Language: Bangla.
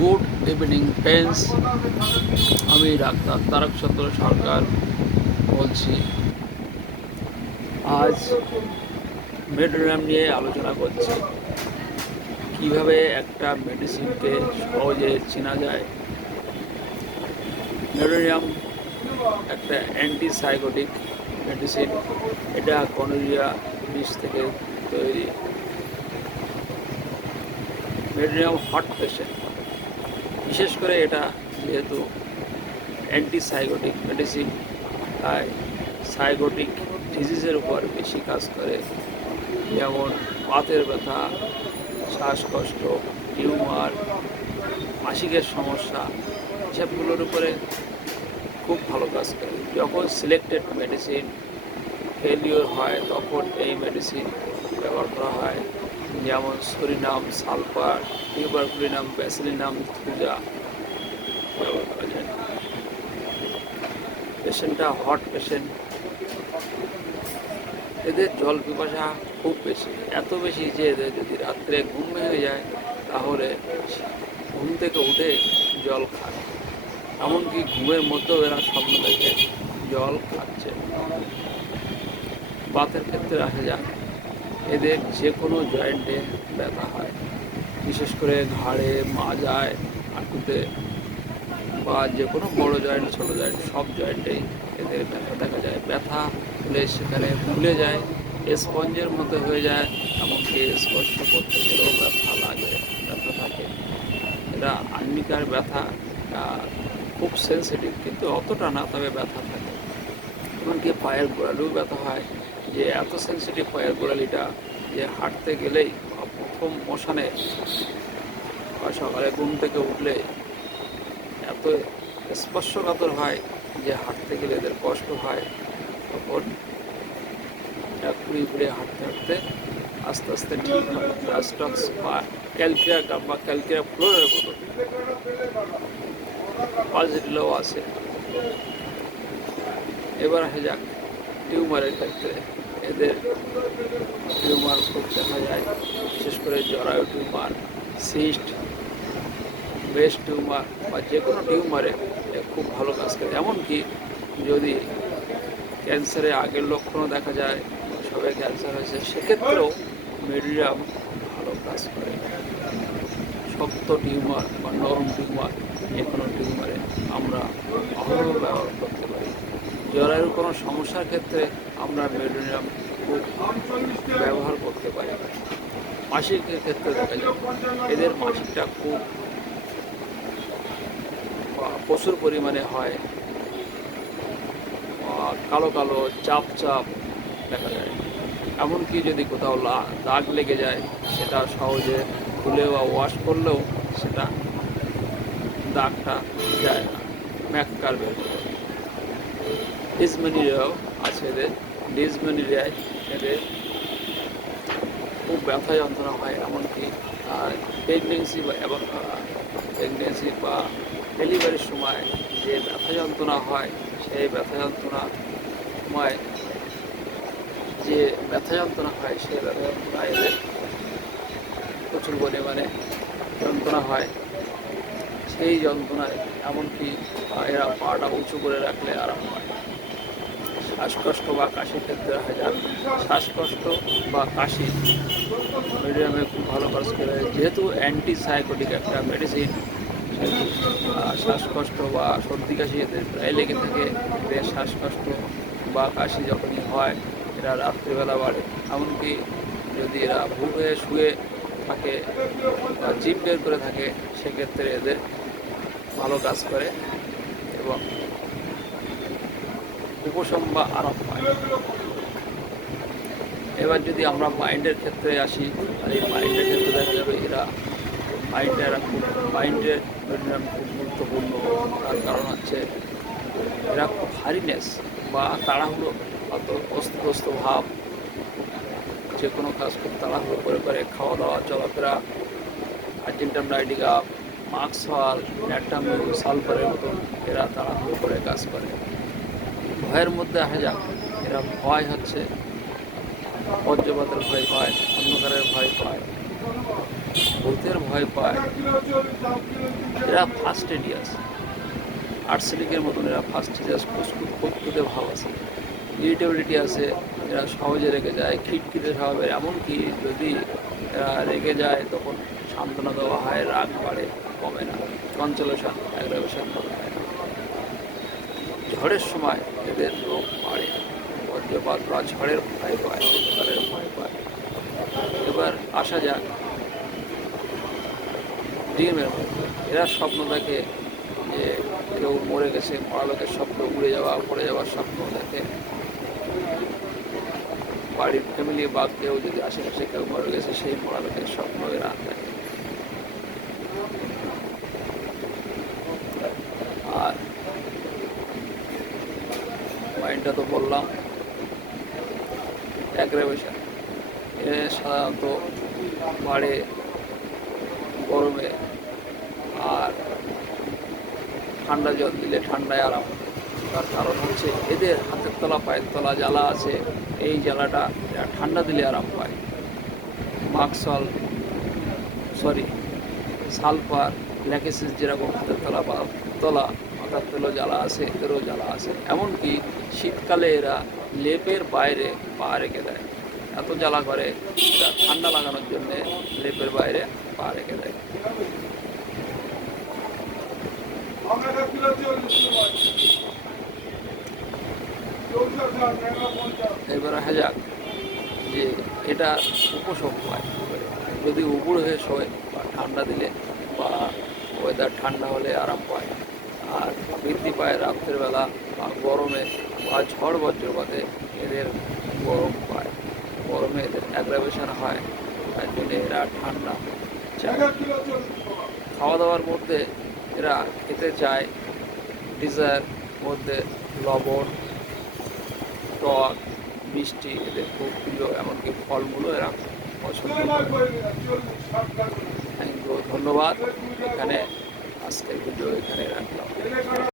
Good evening, friends. আমি ডাক্তার তারক চন্দ্র সরকার বলছি। আজ মেডোরাম নিয়ে আলোচনা করছি। কীভাবে একটা মেডিসিনকে সহজে চেনা যায়? মেডোরিয়াম একটা অ্যান্টিসাইকোটিক মেডিসিন। এটা কনোরিয়া বিষ থেকে তৈরি। মেডোরিয়াম হট পেশেন্ট। বিশেষ করে এটা যেহেতু অ্যান্টিসাইকোটিক মেডিসিন তাই সাইগোটিক ডিজিজের উপর বেশি কাজ করে। যেমন পাতের ব্যথা, শ্বাসকষ্ট, টিউমার, মাসিকের সমস্যা, এসবগুলোর উপরে খুব ভালো কাজ করে। যখন সিলেক্টেড মেডিসিন ফেলিওর হয়, তখন এই মেডিসিন ব্যবহার করা হয়। যেমন psorinum sulphur tuberculinum bacillinum thuja ব্যবহার করা যায় পেশেন্টটা হট পেশেন্ট। এদের জল পিপাসা খুব বেশি। এত বেশি যে এদের যদি রাত্রে ঘুম ভেঙে যায়, তাহলে ঘুম থেকে উঠে জল খায়। এমনকি ঘুমের মধ্যেও এরা স্বপ্ন দেখে জল খাচ্ছে। বাতের ক্ষেত্রে আসা যাক। এদের যে কোনো জয়েন্টে ব্যথা হয়। বিশেষ করে ঘাড়ে, মাজায়, হাঁটুতে বা যে কোনো বড় জয়েন্ট ছোটো জয়েন্ট সব জয়েন্টেই এদের ব্যথা দেখা যায়। ব্যথা হলে সেখানে ফুলে যায়, স্পঞ্জের মতো হয়ে যায়, এমনকি স্পর্শ করতে গেলেও ব্যথা লাগে, ব্যথা থাকে। এটা আর্নিকার ব্যথা খুব সেন্সিটিভ কিন্তু অতটা না, তবে ব্যথা থাকে। এমনকি পায়ের গোড়ালেও ব্যথা হয়। যে এত সেন্সিটিভ পায়ের গোড়ালিটা, যে হাঁটতে গেলেই প্রথম মশানে বা সকালে ঘুম থেকে উঠলে এত স্পর্শকাতর হয় যে হাঁটতে গেলে এদের কষ্ট হয়। তখন ঘুরে ঘুরে হাঁটতে হাঁটতে আস্তে আস্তে ঠিক হয় বা ক্যালকিয়া গাম বা ক্যালকিয়া ফ্লোরের মতো পজিটিভও আছে। এবার আসা যাক। টিউমারের ক্ষেত্রে এদের টিউমার খুব দেখা যায়, বিশেষ করে জরায়ু টিউমার, সিস্ট, ব্রেস্ট টিউমার বা যে কোনো টিউমারে খুব ভালো কাজ করে। এমনকি যদি ক্যান্সারে আগের লক্ষণও দেখা যায়, সবাই ক্যান্সার হয়েছে, সেক্ষেত্রেও মেডিরাম ভালো কাজ করে। শক্ত টিউমার বা নরম টিউমার যে কোনো টিউমারে আমরা অহরহ ব্যবহার করতে পারি। জরায়ুর কোনো সমস্যার ক্ষেত্রে আমরা খুব ব্যবহার করতে পারি মাসিকের ক্ষেত্রে দেখা যায়, এদের মাসিকটা খুব প্রচুর পরিমাণে হয়। কালো কালো, চাপ চাপ দেখা যায়। এমনকি যদি কোথাও দাগ লেগে যায়, সেটা সহজে খুলে বা ওয়াশ করলেও সেটা দাগটা যায় না, ম্যাককার বের করে। ডিসমেনিরিয়াও আছে এদের ডিসমেনিরিয়ায় এদের খুব ব্যথা যন্ত্রণা হয় এমনকি প্রেগনেন্সি বা এবং প্রেগনেন্সি বা ডেলিভারির সময় যে ব্যথা যন্ত্রণা হয়, সেই ব্যথা যন্ত্রণা সময় যে ব্যথা যন্ত্রণা হয়, সেই ব্যথা যন্ত্রণা এদের প্রচুর পরিমাণে যন্ত্রণা হয়। সেই যন্ত্রণায় এমনকি এরা পাটা উঁচু করে রাখলে আরাম হয় শ্বাসকষ্ট বা কাশির ক্ষেত্রে যাক শ্বাসকষ্ট বা কাশি মিডিয়ামে খুব ভালো কাজ করে। যেহেতু অ্যান্টিসাইকোটিক একটা মেডিসিন শ্বাসকষ্ট বা সর্দি কাশি এদের প্রায় লেগে থাকে। এদের শ্বাসকষ্ট বা কাশি যখনই হয়, এরা রাত্রিবেলা বাড়ে। এমনকি যদি এরা ভুল শুয়ে থাকে বা জিম বের করে থাকে, সেক্ষেত্রে এদের ভালো কাজ করে এবং উপশম বা আরাম পায় এবার যদি আমরা মাইন্ডের ক্ষেত্রে আসি, আর এই মাইন্ডের ক্ষেত্রে দেখা যাবে এরা মাইন্ডে এরা খুব মাইন্ডের খুব গুরুত্বপূর্ণ। তার কারণ হচ্ছে এরা খুব হারিনেস বা তাড়াহুড়ো, অত অস্তব্যস্ত ভাব। যে কোনো কাজ খুব তাড়াহুড়ো করে করে খাওয়া দাওয়া চলাফেরা আর্জেন্টাম রাইডিং আপ, মার্কস হল, ন্যাটামু সালফারের মতো এরা তাড়াহুড়ো করে কাজ করে। ভয়ের মধ্যে যাক। এরা ভয় হচ্ছে। বজ্রপাতের ভয় পায়, অন্ধকারের ভয় পায়, ভূতের ভয় পায়। এরা ফাস্টেডিয়াস আর্সেনিকের মতন এরা ফাস্টেডিয়াস ফুসফুস খুঁতখুঁতে ভাব আছে। ইরিটেবিলিটি আছে। এরা সহজে রেগে যায়, খিটখিটে স্বভাবের। এমনকি যদি এরা রেগে যায়, তখন সান্ত্বনা দেওয়া হয়, রাগ বাড়ে, কমে না। কনসলেশন অ্যাগ্রাভেশন কমে ঝড়ের সময় এদের রোগ বাড়ে বজ্রপাত বা ঝড়ের ভয় পায়, অন্ধকারের ভয় পায়। এবার আসা যাক মধ্যে। এরা স্বপ্ন দেখে যে কেউ মরে গেছে মরা লোকের স্বপ্ন, উড়ে যাওয়া পড়ে যাওয়ার স্বপ্ন দেখে। বাড়ির ফ্যামিলি বা কেউ যদি আশেপাশে কেউ মরে গেছে, সেই মরা লোকের স্বপ্ন এরা দেখে আর মাইন্ডটা তো বললাম। অ্যাগ্রাভেশন এ সাধারণত বাড়ে, গরমে, আর ঠান্ডা জল দিলে ঠান্ডায় আরাম তার কারণ হচ্ছে এদের হাতের তলা, পায়ের তলা জ্বালা আছে, এই জ্বালাটা ঠান্ডা দিলে আরাম পায়। মাকসল সরি সালফার, ল্যাকেসিস যেরকম হাতের তলা পা তলা মাথার তলা জ্বালা আছে এদেরও জ্বালা আছে এমনকি শীতকালে এরা লেপের বাইরে পা রেখে দেয়। এত জ্বালা করে, এরা ঠান্ডা লাগানোর জন্যে লেপের বাইরে পা রেখে দেয়। এবার দেখা যাক যে এটা উপশম হয়। যদি উপর হয়ে শোয় বা ঠান্ডা দিলে বা ওয়েদার ঠান্ডা হলে আরাম পায়। আর বৃদ্ধি পায় রাত্রের বেলা বা গরমে বা ঝড় বজ্রপাতে এদের গরম পায়। গরমে এদের অ্যাগ্রাভেশন হয় তার জন্য এরা ঠান্ডা। খাওয়া দাওয়ার মধ্যে এরা খেতে চায় ডিজায়ার মধ্যে লবণ, টক, মিষ্টি এদের খুব প্রিয়, এমনকি ফলমূলও এরা পছন্দ করে। ধন্যবাদ। এখানে আজকের ভিডিও এখানে রাখলাম।